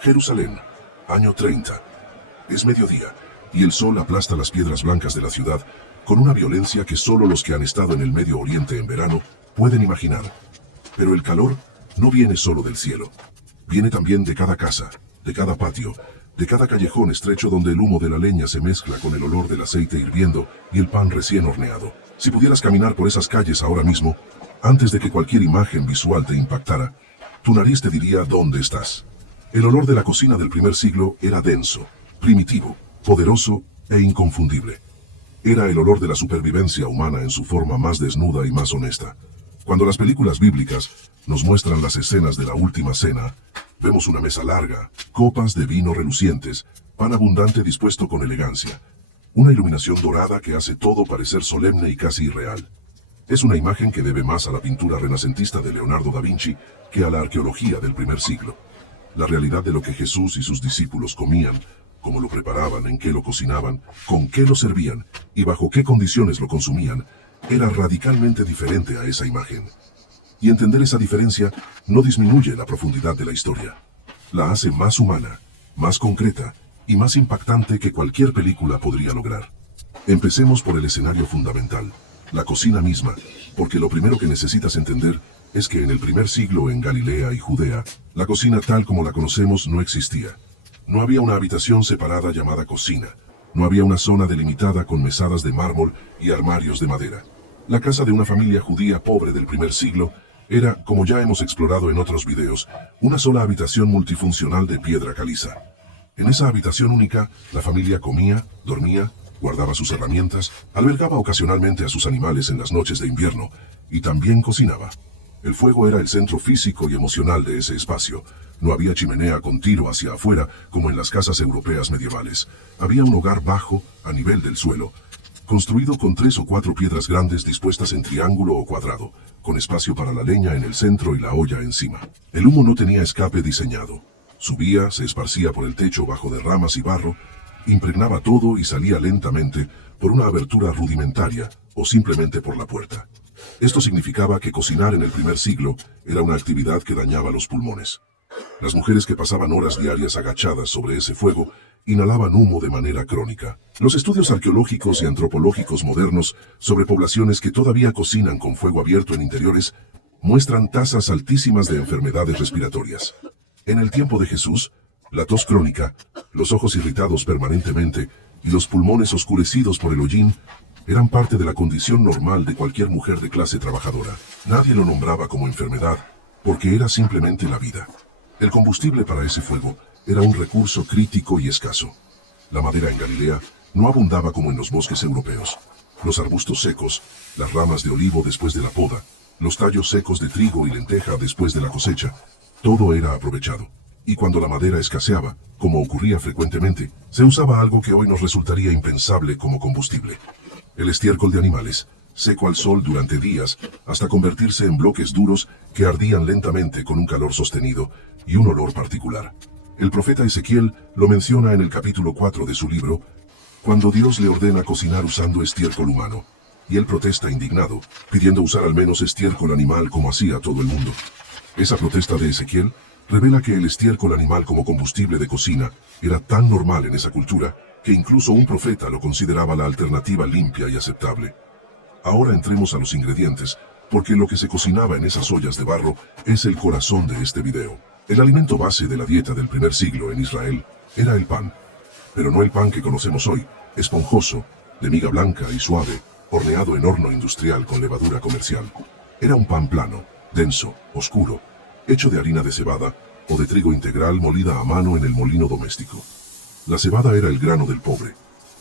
Jerusalén, año 30. Es mediodía, y el sol aplasta las piedras blancas de la ciudad con una violencia que solo los que han estado en el Medio Oriente en verano pueden imaginar. Pero el calor no viene solo del cielo. Viene también de cada casa, de cada patio, de cada callejón estrecho donde el humo de la leña se mezcla con el olor del aceite hirviendo y el pan recién horneado. Si pudieras caminar por esas calles ahora mismo, antes de que cualquier imagen visual te impactara, tu nariz te diría dónde estás. El olor de la cocina del primer siglo era denso, primitivo, poderoso e inconfundible. Era el olor de la supervivencia humana en su forma más desnuda y más honesta. Cuando las películas bíblicas nos muestran las escenas de la última cena, vemos una mesa larga, copas de vino relucientes, pan abundante dispuesto con elegancia, una iluminación dorada que hace todo parecer solemne y casi irreal. Es una imagen que debe más a la pintura renacentista de Leonardo da Vinci que a la arqueología del primer siglo. La realidad de lo que Jesús y sus discípulos comían, cómo lo preparaban, en qué lo cocinaban, con qué lo servían y bajo qué condiciones lo consumían, era radicalmente diferente a esa imagen. Y entender esa diferencia no disminuye la profundidad de la historia. La hace más humana, más concreta y más impactante que cualquier película podría lograr. Empecemos por el escenario fundamental, la cocina misma, porque lo primero que necesitas entender es que en el primer siglo en Galilea y Judea, la cocina tal como la conocemos no existía. No había una habitación separada llamada cocina. No había una zona delimitada con mesadas de mármol y armarios de madera. La casa de una familia judía pobre del primer siglo era, como ya hemos explorado en otros videos, una sola habitación multifuncional de piedra caliza. En esa habitación única, la familia comía, dormía, guardaba sus herramientas, albergaba ocasionalmente a sus animales en las noches de invierno y también cocinaba. El fuego era el centro físico y emocional de ese espacio. No había chimenea con tiro hacia afuera como en las casas europeas medievales. Había un hogar bajo, a nivel del suelo, construido con 3 o 4 piedras grandes dispuestas en triángulo o cuadrado, con espacio para la leña en el centro y la olla encima. El humo no tenía escape diseñado. Subía, se esparcía por el techo bajo de ramas y barro, impregnaba todo y salía lentamente por una abertura rudimentaria o simplemente por la puerta. Esto significaba que cocinar en el primer siglo era una actividad que dañaba los pulmones. Las mujeres que pasaban horas diarias agachadas sobre ese fuego inhalaban humo de manera crónica. Los estudios arqueológicos y antropológicos modernos sobre poblaciones que todavía cocinan con fuego abierto en interiores muestran tasas altísimas de enfermedades respiratorias. En el tiempo de Jesús, la tos crónica, los ojos irritados permanentemente y los pulmones oscurecidos por el hollín eran parte de la condición normal de cualquier mujer de clase trabajadora. Nadie lo nombraba como enfermedad, porque era simplemente la vida. El combustible para ese fuego era un recurso crítico y escaso. La madera en Galilea no abundaba como en los bosques europeos. Los arbustos secos, las ramas de olivo después de la poda, los tallos secos de trigo y lenteja después de la cosecha, todo era aprovechado. Y cuando la madera escaseaba, como ocurría frecuentemente, se usaba algo que hoy nos resultaría impensable como combustible. El estiércol de animales, seco al sol durante días, hasta convertirse en bloques duros que ardían lentamente con un calor sostenido y un olor particular. El profeta Ezequiel lo menciona en el capítulo 4 de su libro, cuando Dios le ordena cocinar usando estiércol humano. Y él protesta indignado, pidiendo usar al menos estiércol animal como hacía todo el mundo. Esa protesta de Ezequiel revela que el estiércol animal como combustible de cocina era tan normal en esa cultura que incluso un profeta lo consideraba la alternativa limpia y aceptable. Ahora entremos a los ingredientes, porque lo que se cocinaba en esas ollas de barro es el corazón de este video. El alimento base de la dieta del primer siglo en Israel era el pan. Pero no el pan que conocemos hoy, esponjoso, de miga blanca y suave, horneado en horno industrial con levadura comercial. Era un pan plano, denso, oscuro, hecho de harina de cebada o de trigo integral molida a mano en el molino doméstico. La cebada era el grano del pobre.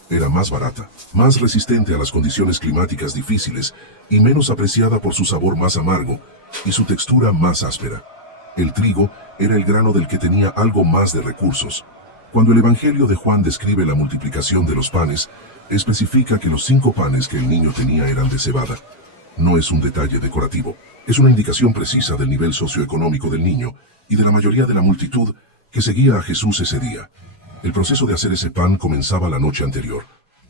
Era más barata, más resistente a las condiciones climáticas difíciles y menos apreciada por su sabor más amargo y su textura más áspera. El trigo era el grano del que tenía algo más de recursos. Cuando el Evangelio de Juan describe la multiplicación de los panes, especifica que los 5 panes que el niño tenía eran de cebada. No es un detalle decorativo, es una indicación precisa del nivel socioeconómico del niño y de la mayoría de la multitud que seguía a Jesús ese día. El proceso de hacer ese pan comenzaba la noche anterior.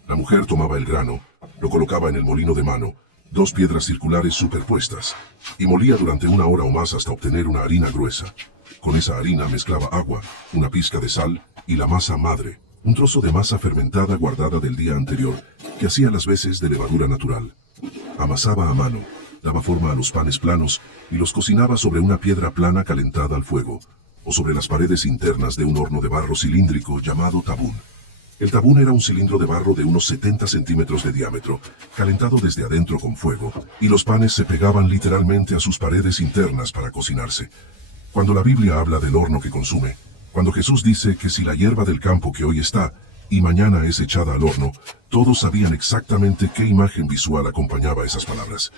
La mujer tomaba el grano, lo colocaba en el molino de mano, 2 piedras circulares superpuestas, y molía durante 1 hora o más hasta obtener una harina gruesa. Con esa harina mezclaba agua, una pizca de sal y la masa madre, un trozo de masa fermentada guardada del día anterior, que hacía las veces de levadura natural. Amasaba a mano, daba forma a los panes planos y los cocinaba sobre una piedra plana calentada al fuego, o sobre las paredes internas de un horno de barro cilíndrico llamado tabún. El tabún era un cilindro de barro de unos 70 centímetros de diámetro, calentado desde adentro con fuego, y los panes se pegaban literalmente a sus paredes internas para cocinarse. Cuando la Biblia habla del horno que consume, cuando Jesús dice que si la hierba del campo que hoy está y mañana es echada al horno, todos sabían exactamente qué imagen visual acompañaba esas palabras.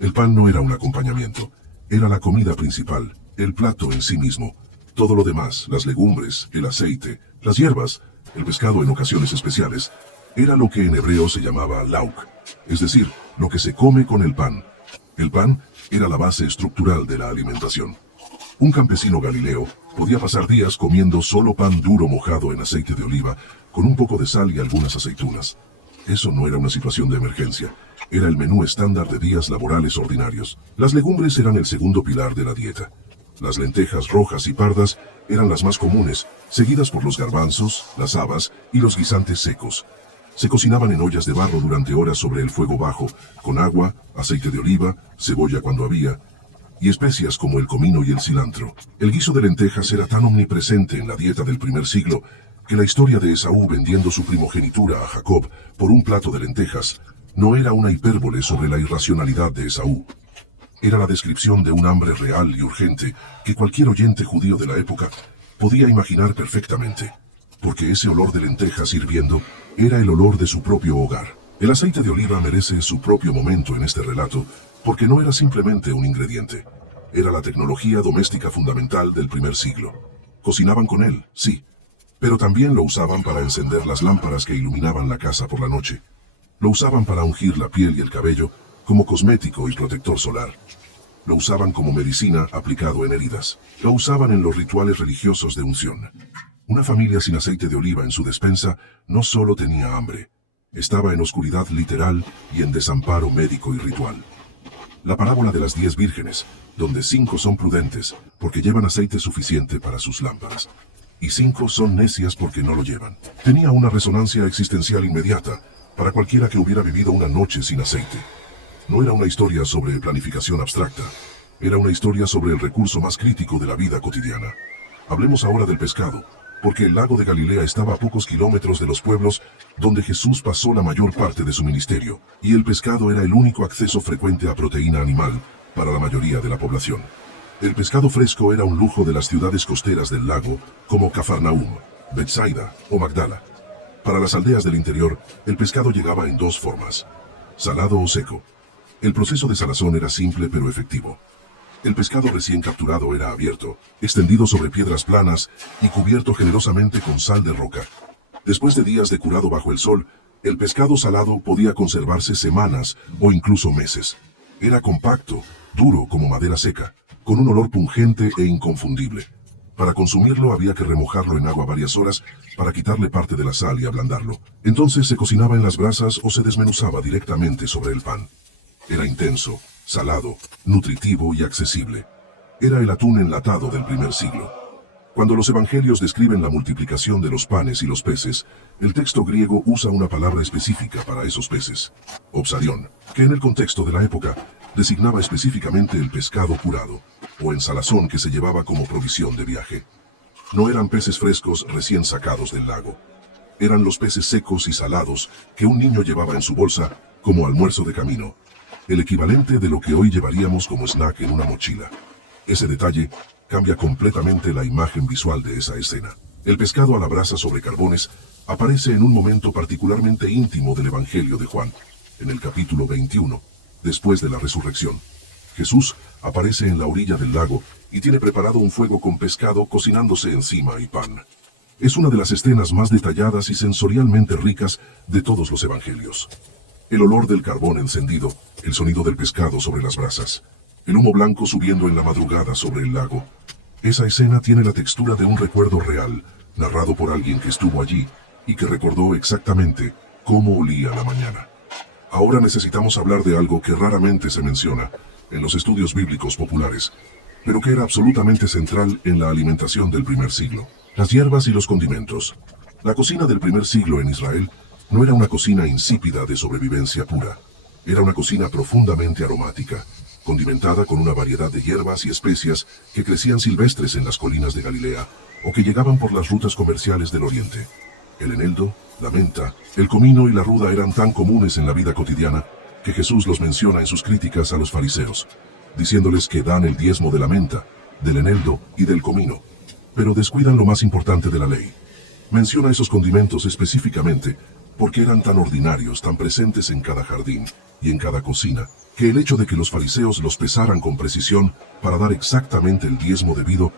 El pan no era un acompañamiento, era la comida principal, el plato en sí mismo. Todo lo demás, las legumbres, el aceite, las hierbas, el pescado en ocasiones especiales, era lo que en hebreo se llamaba lauk, es decir, lo que se come con el pan. El pan era la base estructural de la alimentación. Un campesino galileo podía pasar días comiendo solo pan duro mojado en aceite de oliva, con un poco de sal y algunas aceitunas. Eso no era una situación de emergencia, era el menú estándar de días laborales ordinarios. Las legumbres eran el segundo pilar de la dieta. Las lentejas rojas y pardas eran las más comunes, seguidas por los garbanzos, las habas y los guisantes secos. Se cocinaban en ollas de barro durante horas sobre el fuego bajo, con agua, aceite de oliva, cebolla cuando había, y especias como el comino y el cilantro. El guiso de lentejas era tan omnipresente en la dieta del primer siglo que la historia de Esaú vendiendo su primogenitura a Jacob por un plato de lentejas no era una hipérbole sobre la irracionalidad de Esaú. Era la descripción de un hambre real y urgente que cualquier oyente judío de la época podía imaginar perfectamente, porque ese olor de lentejas hirviendo era el olor de su propio hogar. El aceite de oliva merece su propio momento en este relato, porque no era simplemente un ingrediente. Era la tecnología doméstica fundamental del primer siglo. Cocinaban con él, sí, pero también lo usaban para encender las lámparas que iluminaban la casa por la noche. Lo usaban para ungir la piel y el cabello, como cosmético y protector solar. Lo usaban como medicina aplicado en heridas. Lo usaban en los rituales religiosos de unción. Una familia sin aceite de oliva en su despensa no solo tenía hambre, estaba en oscuridad literal y en desamparo médico y ritual. La parábola de las 10 vírgenes, donde 5 son prudentes porque llevan aceite suficiente para sus lámparas, y 5 son necias porque no lo llevan, tenía una resonancia existencial inmediata para cualquiera que hubiera vivido una noche sin aceite. No era una historia sobre planificación abstracta, era una historia sobre el recurso más crítico de la vida cotidiana. Hablemos ahora del pescado, porque el lago de Galilea estaba a pocos kilómetros de los pueblos donde Jesús pasó la mayor parte de su ministerio, y el pescado era el único acceso frecuente a proteína animal para la mayoría de la población. El pescado fresco era un lujo de las ciudades costeras del lago, como Cafarnaúm, Betsaida o Magdala. Para las aldeas del interior, el pescado llegaba en 2 formas: salado o seco. El proceso de salazón era simple pero efectivo. El pescado recién capturado era abierto, extendido sobre piedras planas y cubierto generosamente con sal de roca. Después de días de curado bajo el sol, el pescado salado podía conservarse semanas o incluso meses. Era compacto, duro como madera seca, con un olor pungente e inconfundible. Para consumirlo había que remojarlo en agua varias horas para quitarle parte de la sal y ablandarlo. Entonces se cocinaba en las brasas o se desmenuzaba directamente sobre el pan. Era intenso, salado, nutritivo y accesible. Era el atún enlatado del primer siglo. Cuando los evangelios describen la multiplicación de los panes y los peces, el texto griego usa una palabra específica para esos peces: opsarión, que en el contexto de la época designaba específicamente el pescado curado, o en salazón que se llevaba como provisión de viaje. No eran peces frescos recién sacados del lago. Eran los peces secos y salados que un niño llevaba en su bolsa como almuerzo de camino. El equivalente de lo que hoy llevaríamos como snack en una mochila. Ese detalle cambia completamente la imagen visual de esa escena. El pescado a la brasa sobre carbones aparece en un momento particularmente íntimo del Evangelio de Juan, en el capítulo 21, después de la resurrección. Jesús aparece en la orilla del lago y tiene preparado un fuego con pescado cocinándose encima y pan. Es una de las escenas más detalladas y sensorialmente ricas de todos los evangelios. El olor del carbón encendido, el sonido del pescado sobre las brasas, el humo blanco subiendo en la madrugada sobre el lago. Esa escena tiene la textura de un recuerdo real, narrado por alguien que estuvo allí y que recordó exactamente cómo olía la mañana. Ahora necesitamos hablar de algo que raramente se menciona en los estudios bíblicos populares: pero que era absolutamente central en la alimentación del primer siglo: las hierbas y los condimentos. La cocina del primer siglo en Israel no era una cocina insípida de sobrevivencia pura. Era una cocina profundamente aromática, condimentada con una variedad de hierbas y especias que crecían silvestres en las colinas de Galilea o que llegaban por las rutas comerciales del oriente. El eneldo, la menta, el comino y la ruda eran tan comunes en la vida cotidiana que Jesús los menciona en sus críticas a los fariseos, diciéndoles que dan el diezmo de la menta, del eneldo y del comino, pero descuidan lo más importante de la ley. Menciona esos condimentos específicamente porque eran tan ordinarios, tan presentes en cada jardín y en cada cocina, que el hecho de que los fariseos los pesaran con precisión para dar exactamente el diezmo debido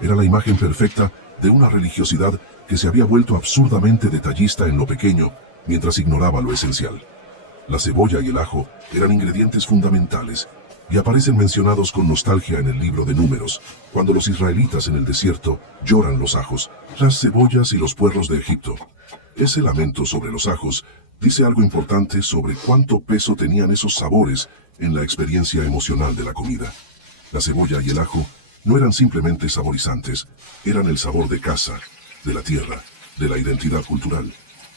era la imagen perfecta de una religiosidad que se había vuelto absurdamente detallista en lo pequeño mientras ignoraba lo esencial. La cebolla y el ajo eran ingredientes fundamentales y aparecen mencionados con nostalgia en el libro de Números, cuando los israelitas en el desierto lloran los ajos, las cebollas y los puerros de Egipto. Ese lamento sobre los ajos dice algo importante sobre cuánto peso tenían esos sabores en la experiencia emocional de la comida. La cebolla y el ajo no eran simplemente saborizantes, eran el sabor de casa, de la tierra, de la identidad cultural.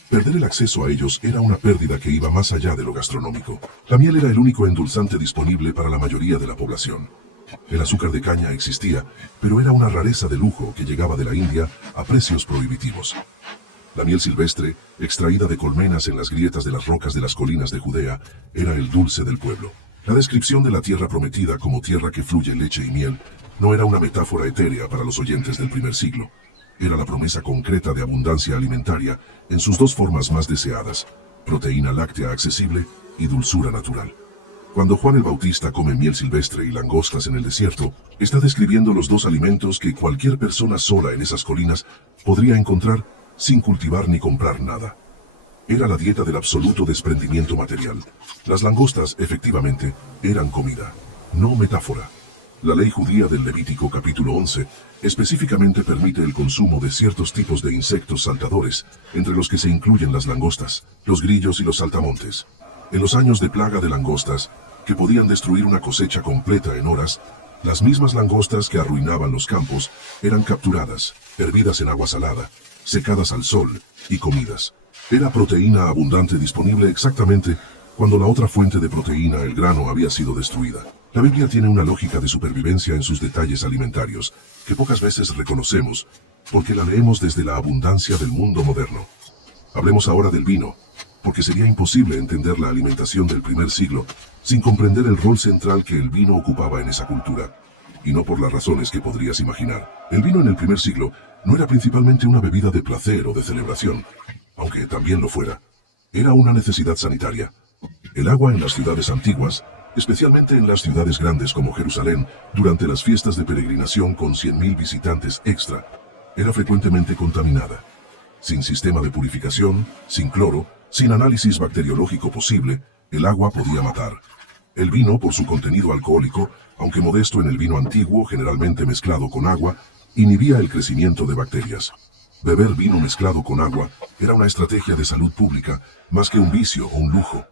Perder el acceso a ellos era una pérdida que iba más allá de lo gastronómico. La miel era el único endulzante disponible para la mayoría de la población. El azúcar de caña existía, pero era una rareza de lujo que llegaba de la India a precios prohibitivos. La miel silvestre, extraída de colmenas en las grietas de las rocas de las colinas de Judea, era el dulce del pueblo. La descripción de la tierra prometida como tierra que fluye leche y miel no era una metáfora etérea para los oyentes del primer siglo. Era la promesa concreta de abundancia alimentaria en sus dos formas más deseadas: proteína láctea accesible y dulzura natural. Cuando Juan el Bautista come miel silvestre y langostas en el desierto, está describiendo los dos alimentos que cualquier persona sola en esas colinas podría encontrar sin cultivar ni comprar nada. Era la dieta del absoluto desprendimiento material. Las langostas, efectivamente, eran comida, no metáfora. La ley judía del Levítico capítulo 11 específicamente permite el consumo de ciertos tipos de insectos saltadores, entre los que se incluyen las langostas, los grillos y los saltamontes. En los años de plaga de langostas, que podían destruir una cosecha completa en horas, las mismas langostas que arruinaban los campos eran capturadas, hervidas en agua salada, secadas al sol y comidas. Era proteína abundante disponible exactamente cuando la otra fuente de proteína, el grano, había sido destruida. La Biblia tiene una lógica de supervivencia en sus detalles alimentarios, que pocas veces reconocemos, porque la leemos desde la abundancia del mundo moderno. Hablemos ahora del vino, porque sería imposible entender la alimentación del primer siglo sin comprender el rol central que el vino ocupaba en esa cultura, y no por las razones que podrías imaginar. El vino en el primer siglo no era principalmente una bebida de placer o de celebración, aunque también lo fuera. Era una necesidad sanitaria. El agua en las ciudades antiguas, especialmente en las ciudades grandes como Jerusalén, durante las fiestas de peregrinación con 100.000 visitantes extra, era frecuentemente contaminada. Sin sistema de purificación, sin cloro, sin análisis bacteriológico posible, el agua podía matar. El vino, por su contenido alcohólico, aunque modesto en el vino antiguo, generalmente mezclado con agua, inhibía el crecimiento de bacterias. Beber vino mezclado con agua era una estrategia de salud pública, más que un vicio o un lujo.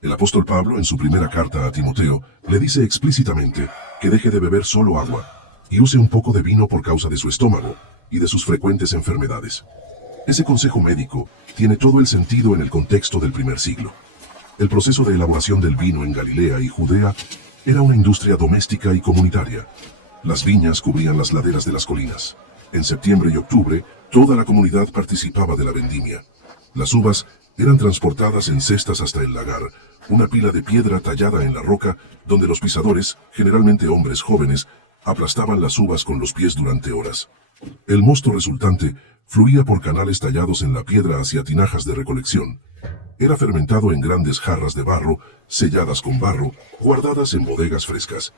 El apóstol Pablo, en su primera carta a Timoteo, le dice explícitamente que deje de beber solo agua y use un poco de vino por causa de su estómago y de sus frecuentes enfermedades. Ese consejo médico tiene todo el sentido en el contexto del primer siglo. El proceso de elaboración del vino en Galilea y Judea era una industria doméstica y comunitaria. Las viñas cubrían las laderas de las colinas. En septiembre y octubre, toda la comunidad participaba de la vendimia. Las uvas eran transportadas en cestas hasta el lagar, una pila de piedra tallada en la roca, donde los pisadores, generalmente hombres jóvenes, aplastaban las uvas con los pies durante horas. El mosto resultante fluía por canales tallados en la piedra hacia tinajas de recolección. Era fermentado en grandes jarras de barro, selladas con barro, guardadas en bodegas frescas.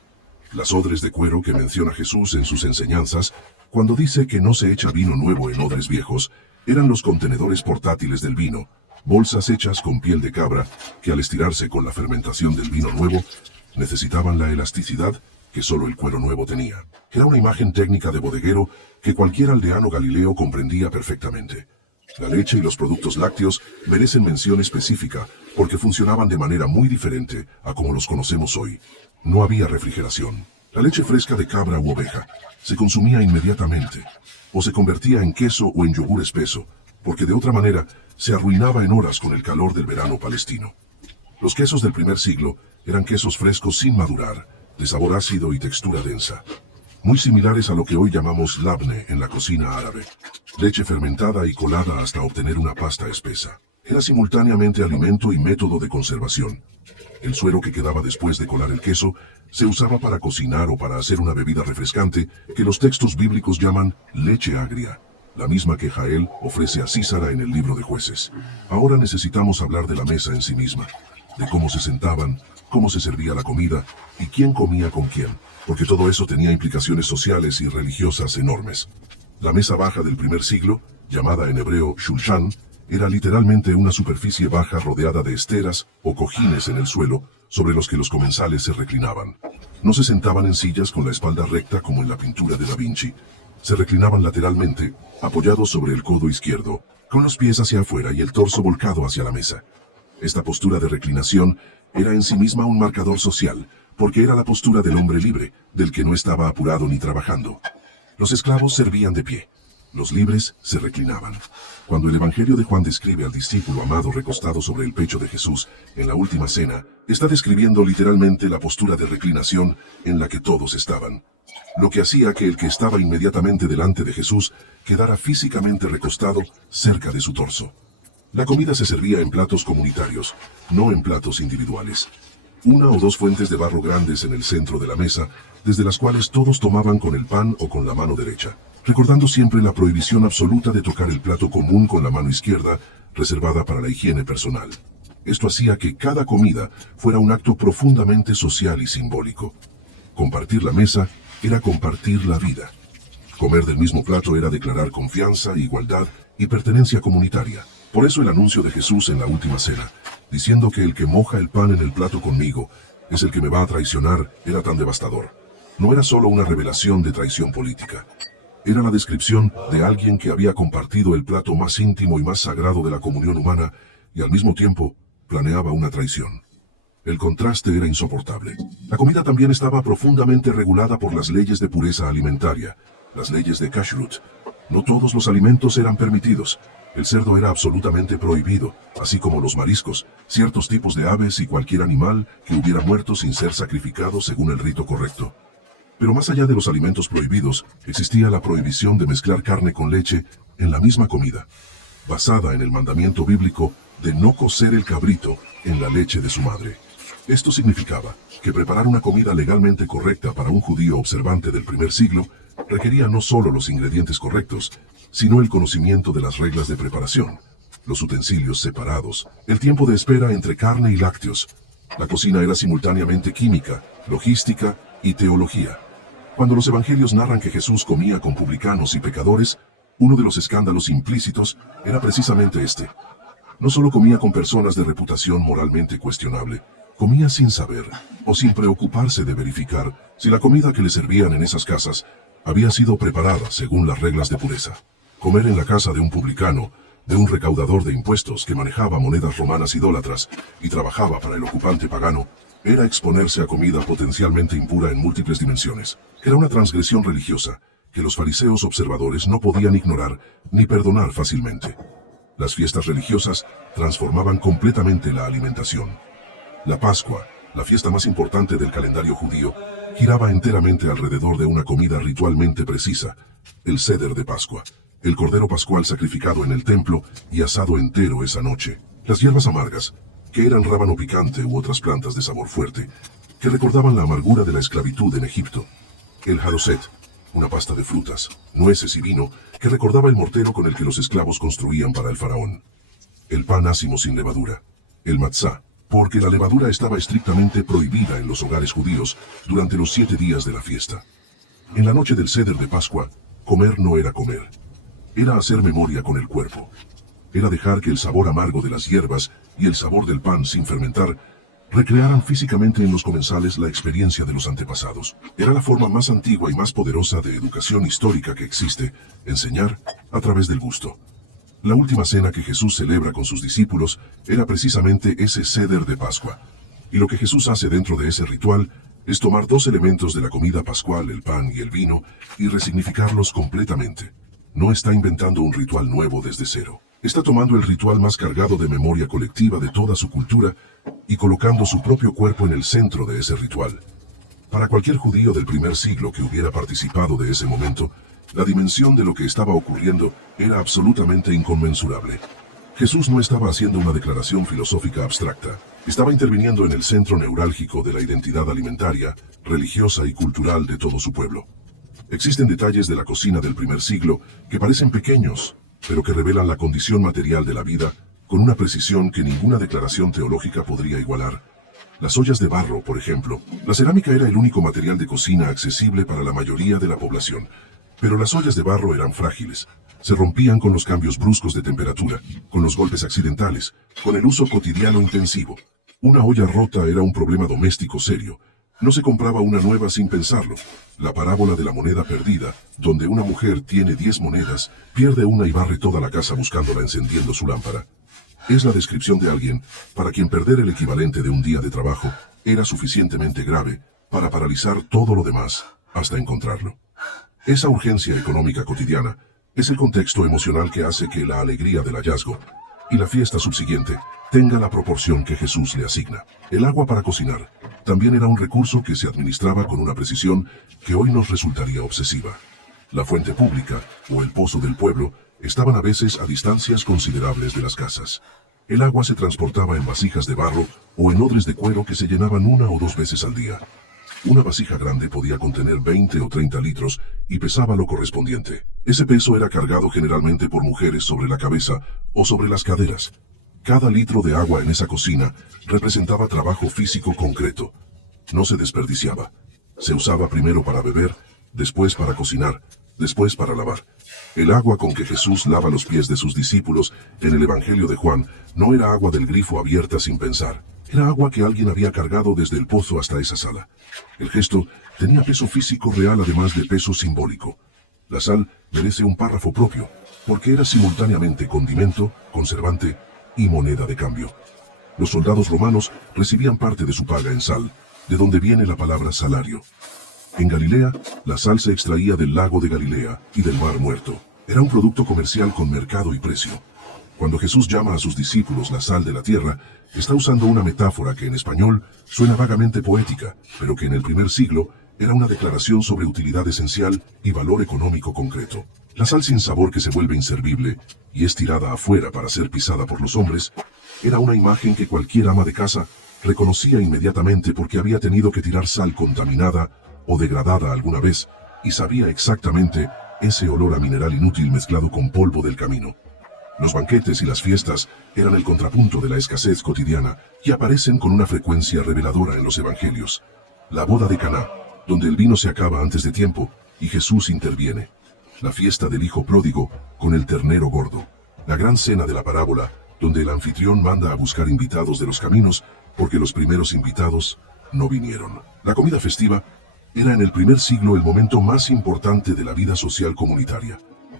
Las odres de cuero que menciona Jesús en sus enseñanzas, cuando dice que no se echa vino nuevo en odres viejos, eran los contenedores portátiles del vino, bolsas hechas con piel de cabra, que al estirarse con la fermentación del vino nuevo, necesitaban la elasticidad que solo el cuero nuevo tenía. Era una imagen técnica de bodeguero que cualquier aldeano galileo comprendía perfectamente. La leche y los productos lácteos merecen mención específica porque funcionaban de manera muy diferente a como los conocemos hoy. No había refrigeración. La leche fresca de cabra u oveja se consumía inmediatamente, o se convertía en queso o en yogur espeso, porque de otra manera se arruinaba en horas con el calor del verano palestino. Los quesos del primer siglo eran quesos frescos sin madurar, de sabor ácido y textura densa, muy similares a lo que hoy llamamos labne en la cocina árabe, leche fermentada y colada hasta obtener una pasta espesa. Era simultáneamente alimento y método de conservación. El suero que quedaba después de colar el queso se usaba para cocinar o para hacer una bebida refrescante que los textos bíblicos llaman leche agria, la misma que Jael ofrece a Sísara en el libro de Jueces. Ahora necesitamos hablar de la mesa en sí misma, de cómo se sentaban, cómo se servía la comida y quién comía con quién, porque todo eso tenía implicaciones sociales y religiosas enormes. La mesa baja del primer siglo, llamada en hebreo shulchan, era literalmente una superficie baja rodeada de esteras o cojines en el suelo sobre los que los comensales se reclinaban. No se sentaban en sillas con la espalda recta como en la pintura de Da Vinci. Se reclinaban lateralmente, apoyados sobre el codo izquierdo, con los pies hacia afuera y el torso volcado hacia la mesa. Esta postura de reclinación era en sí misma un marcador social, porque era la postura del hombre libre, del que no estaba apurado ni trabajando. Los esclavos servían de pie. Los libres se reclinaban. Cuando el Evangelio de Juan describe al discípulo amado recostado sobre el pecho de Jesús en la última cena, está describiendo literalmente la postura de reclinación en la que todos estaban, lo que hacía que el que estaba inmediatamente delante de Jesús quedara físicamente recostado cerca de su torso. La comida se servía en platos comunitarios, no en platos individuales. Una o dos fuentes de barro grandes en el centro de la mesa, desde las cuales todos tomaban con el pan o con la mano derecha, recordando siempre la prohibición absoluta de tocar el plato común con la mano izquierda, reservada para la higiene personal. Esto hacía que cada comida fuera un acto profundamente social y simbólico. Compartir la mesa era compartir la vida. Comer del mismo plato era declarar confianza, igualdad y pertenencia comunitaria. Por eso el anuncio de Jesús en la última cena, diciendo que el que moja el pan en el plato conmigo es el que me va a traicionar, era tan devastador. No era solo una revelación de traición política. Era la descripción de alguien que había compartido el plato más íntimo y más sagrado de la comunión humana y al mismo tiempo planeaba una traición. El contraste era insoportable. La comida también estaba profundamente regulada por las leyes de pureza alimentaria, las leyes de Kashrut. No todos los alimentos eran permitidos. El cerdo era absolutamente prohibido, así como los mariscos, ciertos tipos de aves y cualquier animal que hubiera muerto sin ser sacrificado según el rito correcto. Pero más allá de los alimentos prohibidos, existía la prohibición de mezclar carne con leche en la misma comida, basada en el mandamiento bíblico de no cocer el cabrito en la leche de su madre. Esto significaba que preparar una comida legalmente correcta para un judío observante del primer siglo requería no solo los ingredientes correctos, sino el conocimiento de las reglas de preparación, los utensilios separados, el tiempo de espera entre carne y lácteos. La cocina era simultáneamente química, logística y teología. Cuando los evangelios narran que Jesús comía con publicanos y pecadores, uno de los escándalos implícitos era precisamente este. No solo comía con personas de reputación moralmente cuestionable, comía sin saber o sin preocuparse de verificar si la comida que le servían en esas casas había sido preparada según las reglas de pureza. Comer en la casa de un publicano, de un recaudador de impuestos que manejaba monedas romanas idólatras y trabajaba para el ocupante pagano, era exponerse a comida potencialmente impura en múltiples dimensiones. Era una transgresión religiosa que los fariseos observadores no podían ignorar ni perdonar fácilmente. Las fiestas religiosas transformaban completamente la alimentación. La Pascua, la fiesta más importante del calendario judío, giraba enteramente alrededor de una comida ritualmente precisa, el Seder de Pascua, el cordero pascual sacrificado en el templo y asado entero esa noche, las hierbas amargas, que eran rábano picante u otras plantas de sabor fuerte, que recordaban la amargura de la esclavitud en Egipto, el hadoset, una pasta de frutas, nueces y vino, que recordaba el mortero con el que los esclavos construían para el faraón, el pan ácimo sin levadura, el matzá, porque la levadura estaba estrictamente prohibida en los hogares judíos durante los 7 días de la fiesta. En la noche del Seder de Pascua, comer no era comer. Era hacer memoria con el cuerpo. Era dejar que el sabor amargo de las hierbas y el sabor del pan sin fermentar recrearan físicamente en los comensales la experiencia de los antepasados. Era la forma más antigua y más poderosa de educación histórica que existe, enseñar a través del gusto. La última cena que Jesús celebra con sus discípulos era precisamente ese Seder de Pascua. Y lo que Jesús hace dentro de ese ritual Es tomar dos elementos de la comida pascual, el pan y el vino, y resignificarlos completamente. No está inventando un ritual nuevo desde cero. Está tomando el ritual más cargado de memoria colectiva de toda su cultura y colocando su propio cuerpo en el centro de ese ritual. Para cualquier judío del primer siglo que hubiera participado de ese momento, la dimensión de lo que estaba ocurriendo era absolutamente inconmensurable. Jesús no estaba haciendo una declaración filosófica abstracta. Estaba interviniendo en el centro neurálgico de la identidad alimentaria, religiosa y cultural de todo su pueblo. Existen detalles de la cocina del primer siglo que parecen pequeños, pero que revelan la condición material de la vida con una precisión que ninguna declaración teológica podría igualar. Las ollas de barro, por ejemplo. La cerámica era el único material de cocina accesible para la mayoría de la población. Pero las ollas de barro eran frágiles. Se rompían con los cambios bruscos de temperatura, con los golpes accidentales, con el uso cotidiano intensivo. Una olla rota era un problema doméstico serio. No se compraba una nueva sin pensarlo. La parábola de la moneda perdida, donde una mujer tiene 10 monedas, pierde una y barre toda la casa buscándola encendiendo su lámpara. Es la descripción de alguien para quien perder el equivalente de un día de trabajo era suficientemente grave para paralizar todo lo demás hasta encontrarlo. Esa urgencia económica cotidiana es el contexto emocional que hace que la alegría del hallazgo y la fiesta subsiguiente tenga la proporción que Jesús le asigna. El agua para cocinar también era un recurso que se administraba con una precisión que hoy nos resultaría obsesiva. La fuente pública o el pozo del pueblo estaban a veces a distancias considerables de las casas. El agua se transportaba en vasijas de barro o en odres de cuero que se llenaban una o dos veces al día. Una vasija grande podía contener 20 o 30 litros y pesaba lo correspondiente. Ese peso era cargado generalmente por mujeres sobre la cabeza o sobre las caderas. Cada litro de agua en esa cocina representaba trabajo físico concreto. No se desperdiciaba. Se usaba primero para beber, después para cocinar, después para lavar. El agua con que Jesús lava los pies de sus discípulos en el Evangelio de Juan no era agua del grifo abierta sin pensar. Era agua que alguien había cargado desde el pozo hasta esa sala. El gesto tenía peso físico real además de peso simbólico. La sal merece un párrafo propio, porque era simultáneamente condimento, conservante y moneda de cambio. Los soldados romanos recibían parte de su paga en sal, de donde viene la palabra salario. En Galilea, la sal se extraía del lago de Galilea y del mar Muerto. Era un producto comercial con mercado y precio. Cuando Jesús llama a sus discípulos la sal de la tierra, está usando una metáfora que en español suena vagamente poética, pero que en el primer siglo era una declaración sobre utilidad esencial y valor económico concreto. La sal sin sabor que se vuelve inservible y es tirada afuera para ser pisada por los hombres, era una imagen que cualquier ama de casa reconocía inmediatamente porque había tenido que tirar sal contaminada o degradada alguna vez, y sabía exactamente ese olor a mineral inútil mezclado con polvo del camino. Los banquetes y las fiestas eran el contrapunto de la escasez cotidiana y aparecen con una frecuencia reveladora en los evangelios. La boda de Caná, donde el vino se acaba antes de tiempo y Jesús interviene. La fiesta del hijo pródigo con el ternero gordo. La gran cena de la parábola, donde el anfitrión manda a buscar invitados de los caminos porque los primeros invitados no vinieron. La comida festiva era en el primer siglo el momento más importante de la vida social comunitaria.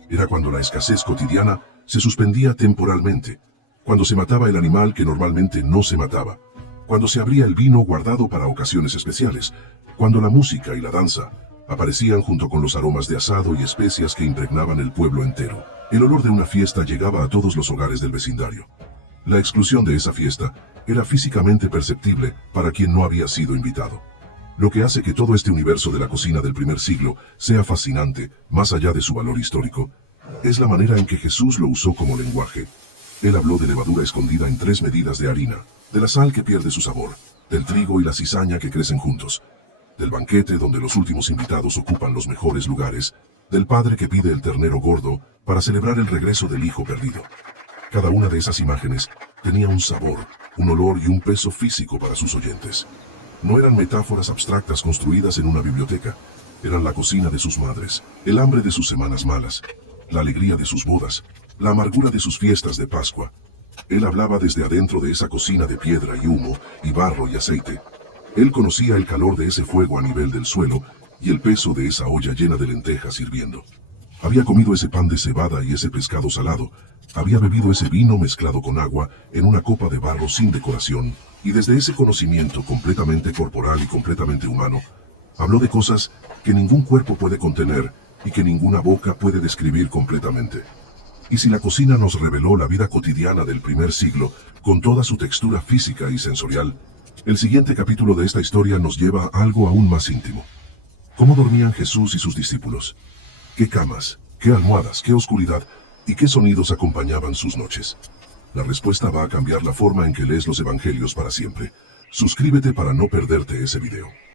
Era cuando la escasez cotidiana se suspendía temporalmente, cuando se mataba el animal que normalmente no se mataba, cuando se abría el vino guardado para ocasiones especiales, cuando la música y la danza aparecían junto con los aromas de asado y especias que impregnaban el pueblo entero. El olor de una fiesta llegaba a todos los hogares del vecindario. La exclusión de esa fiesta era físicamente perceptible para quien no había sido invitado. Lo que hace que todo este universo de la cocina del primer siglo sea fascinante, más allá de su valor histórico, es la manera en que Jesús lo usó como lenguaje. Él habló de levadura escondida en 3 medidas de harina, de la sal que pierde su sabor, del trigo y la cizaña que crecen juntos, del banquete donde los últimos invitados ocupan los mejores lugares, del padre que pide el ternero gordo para celebrar el regreso del hijo perdido. Cada una de esas imágenes tenía un sabor, un olor y un peso físico para sus oyentes. No eran metáforas abstractas construidas en una biblioteca, eran la cocina de sus madres, el hambre de sus semanas malas, la alegría de sus bodas, la amargura de sus fiestas de Pascua. Él hablaba desde adentro de esa cocina de piedra y humo, y barro y aceite. Él conocía el calor de ese fuego a nivel del suelo, y el peso de esa olla llena de lentejas hirviendo. Había comido ese pan de cebada y ese pescado salado, había bebido ese vino mezclado con agua en una copa de barro sin decoración Y desde ese conocimiento completamente corporal y completamente humano, habló de cosas que ningún cuerpo puede contener y que ninguna boca puede describir completamente. Y si la cocina nos reveló la vida cotidiana del primer siglo, con toda su textura física y sensorial, el siguiente capítulo de esta historia nos lleva a algo aún más íntimo. ¿Cómo dormían Jesús y sus discípulos? ¿Qué camas, qué almohadas, qué oscuridad y qué sonidos acompañaban sus noches? La respuesta va a cambiar la forma en que lees los evangelios para siempre. Suscríbete para no perderte ese video.